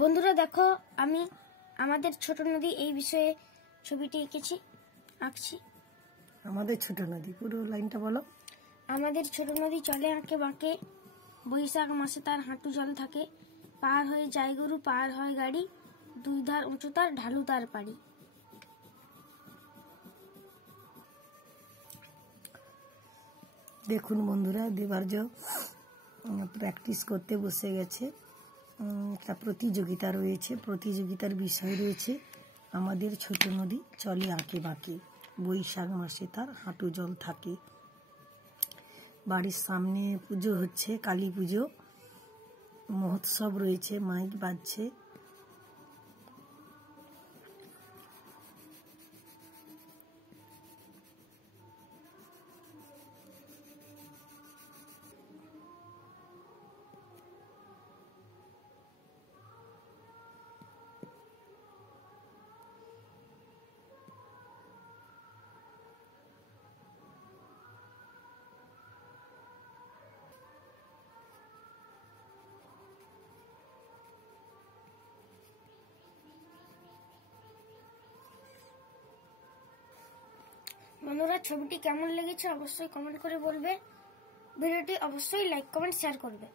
বন্ধুরা দেখো, আমি আমাদের ছোট নদী এই বিষয়ে ছবিটি আঁকছি। আমাদের ছোট নদী, পুরো লাইনটা বলো। আমাদের ছোট নদী চলে আঁকে বাঁকে, বৈশাখ মাসে তার হাঁটু জল থাকে। পার হয়ে যায় গরু, পার হয় গাড়ি, দুই ধার উঁচু তার, ঢালু তার পাড়ি। দেখুন বন্ধুরা, দেবার্য প্র্যাকটিস করতে বসে গেছে। একটা প্রতিযোগিতা রয়েছে, প্রতিযোগিতার বিষয় রয়েছে আমাদের ছোট নদী চলে আঁকে বাঁকে, বৈশাখ মাসে তার হাঁটু জল থাকে। বাড়ির সামনে পুজো হচ্ছে, কালী পুজো মহোৎসব রয়েছে, মাইক বাজছে। বন্ধুরা, ছবিটি কেমন লেগেছে অবশ্যই কমেন্ট করে বলবে। ভিডিওটি অবশ্যই লাইক, কমেন্ট, শেয়ার করবে।